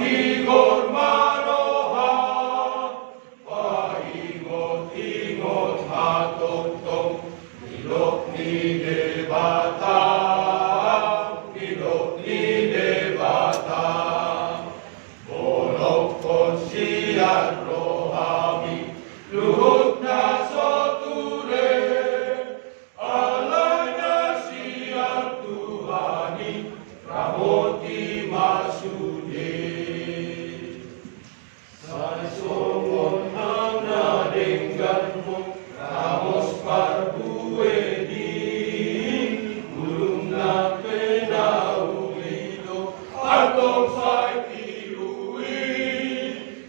Igor maroha, paingot-ingot hatotong, ilok ni Debata, ilok ni Debata. Bolok kon siyan rohami, luhut na soture, alanya siyan Tuhani, Ramoti Masude. Sa songon ang nadenggan mo, Ramos Parbuedi, gulong na penaulido, atong sa'y tiluwi,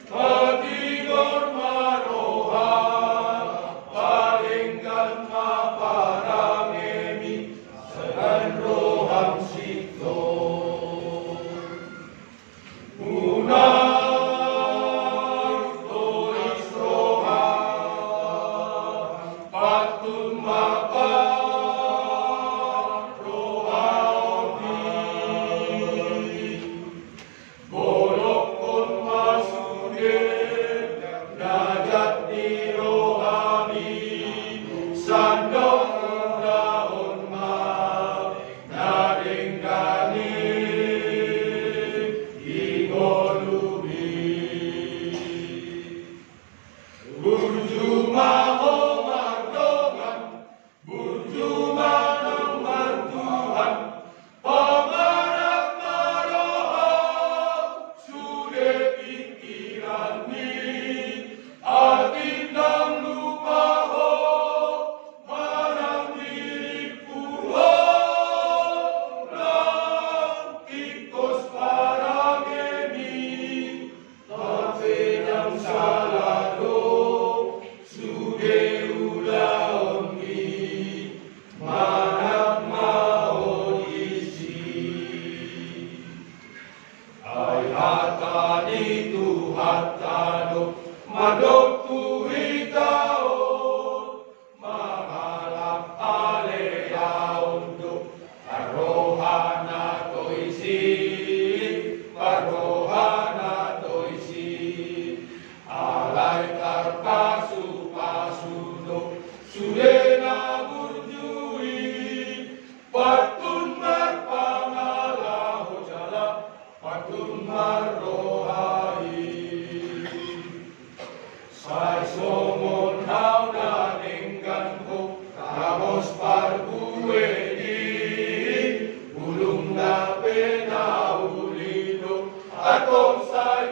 at Igor maroha, palenggan maparangemi, sa ganrohang sikto. Unang tois roha, patun maparohaoni, bolok kon masude, najat ni rohami, sandok daon ma, naringgani, igolubi. Burjuma ho mardongan, burjuma ng martuhan, pangarap maroha, sulit pikiran ni, atin ng lupa ho, manang diripuho, ng tikos parangemi, tapenang salado, sude ulaon mi, manang maodisi. Ay hatani tu hatano, madok tu itaon, mahalap aleyaon do, arohana toisi, arohana toisi, alay tarpasu-pasuno, sudena burjui, patun marpangalaho jala, patun marrohai. Say somon hau na nenggan ko, Ramos Parbuedi, gulong na penaulido, atong say